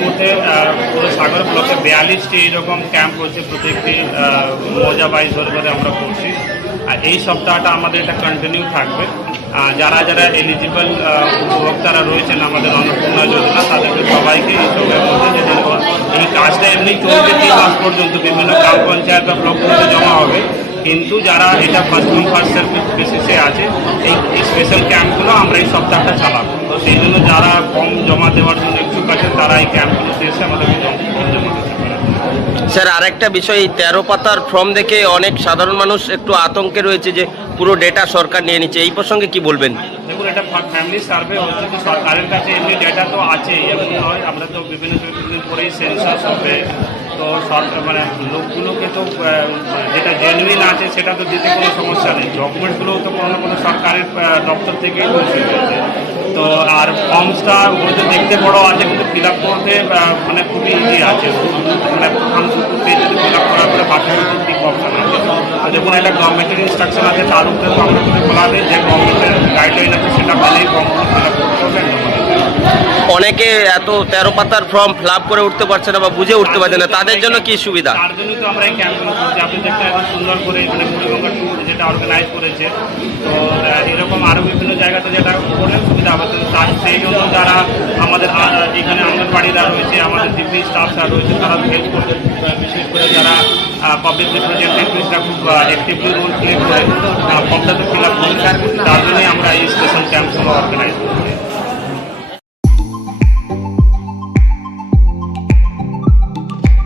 মুহূর্তে পুরো সাগর ব্লকে 42টি এইরকম ক্যাম্প হচ্ছে, প্রত্যেকটি মৌজা বাইশ ধরে ধরে আমরা করছি। আর এই সপ্তাহটা আমাদের এটা কন্টিনিউ থাকবে। যারা যারা এলিজিবল উপভোক্তারা রয়েছেন আমাদের অন্নপূর্ণা যোজনা, তাদেরকে সবাইকে এই সময়ের মধ্যে যে এই কাজটা এমনি চলবে 3 মাস পর্যন্ত, বিভিন্ন গ্রাম পঞ্চায়েত বা ব্লকগুলোতে জমা হবে। কিন্তু যারা এটা ফার্স্ট কাম ফার্স্ট সার্ভিস বেসিসে আছে, এই স্পেশাল ক্যাম্পগুলো আমরা এই সপ্তাহটা চালাবো। তো সেই জন্য যারা ফর্ম জমা দেওয়ার জন্য ইচ্ছুক আছেন তারা এই ক্যাম্পগুলোতে এসে আমাদের ফর্ম জমা দিতে পারেন। স্যার, আরেকটা বিষয়, 13 পাতার ফর্ম দেখে অনেক সাধারণ মানুষ একটু আতঙ্কে রয়েছে যে পুরো ডেটা সরকার নিয়ে নিচ্ছে, এই প্রসঙ্গে কি বলবেন? দেখুন, এটা ফ্যামিলি সার্ভে হচ্ছে, তো সরকারের কাছে এমনি ডেটা তো আছে, এমন নয়। আমরা তো বিভিন্ন কিছুদিন পরেই সেন্সাস হবে, তো সরকার মানে লোকগুলোকে তো যেটা জেনুইন আছে সেটা তো দিতে কোনো সমস্যা নেই। ডকুমেন্টগুলোও তো কোনো না কোনো সরকারের দপ্তর থেকেই পৌঁছে গেছে। তো আর ফর্মসটা ওগুলো দেখতে বড় আছে, কিন্তু ফিল আপ করতে মানে খুবই ইজি আছে। মানে প্রথম দুটো পেজ যদি ফিল আপ করার পরে বাকি ঠিক অপশান আছে। আর যখন একটা গভর্নমেন্টের ইনস্ট্রাকশন আছে, তার উপরে তো আমরা যদি বলা নেই যে গভর্নমেন্টের গাইডলাইন আছে, সেটা মেনেই ফর্মগুলো ফিল আপ করতে হবে। অনেকে এত 13 পাতার ফর্ম ফিল আপ করে উঠতে পারছে না বা বুঝে উঠতে পারছে না, তাদের জন্য কি সুবিধা? তার জন্যই তো আমরা এই ক্যাম্পগুলো করছি। আপনি দেখতে এত সুন্দর করে মানে বুড়িগঙ্গা ট্যুর যেটা অর্গানাইজ করেছে, তো এরকম আরও বিভিন্ন জায়গাতে যেটা করলে সুবিধা হবে। তার সেই জন্য যারা আমাদের এখানে আঙ্গনবাড়িরা রয়েছে, আমাদের ডিপি স্টাফরা রয়েছে, তারা হেল্প করবে। বিশেষ করে যারা পাবলিক রিপ্রেজেন্টেটিভসরা খুব অ্যাক্টিভলি রোল প্লে করে ফর্মটাতে ফিল আপ করছে, তার জন্যই আমরা এই স্পেশাল ক্যাম্পগুলো অর্গানাইজ করছি।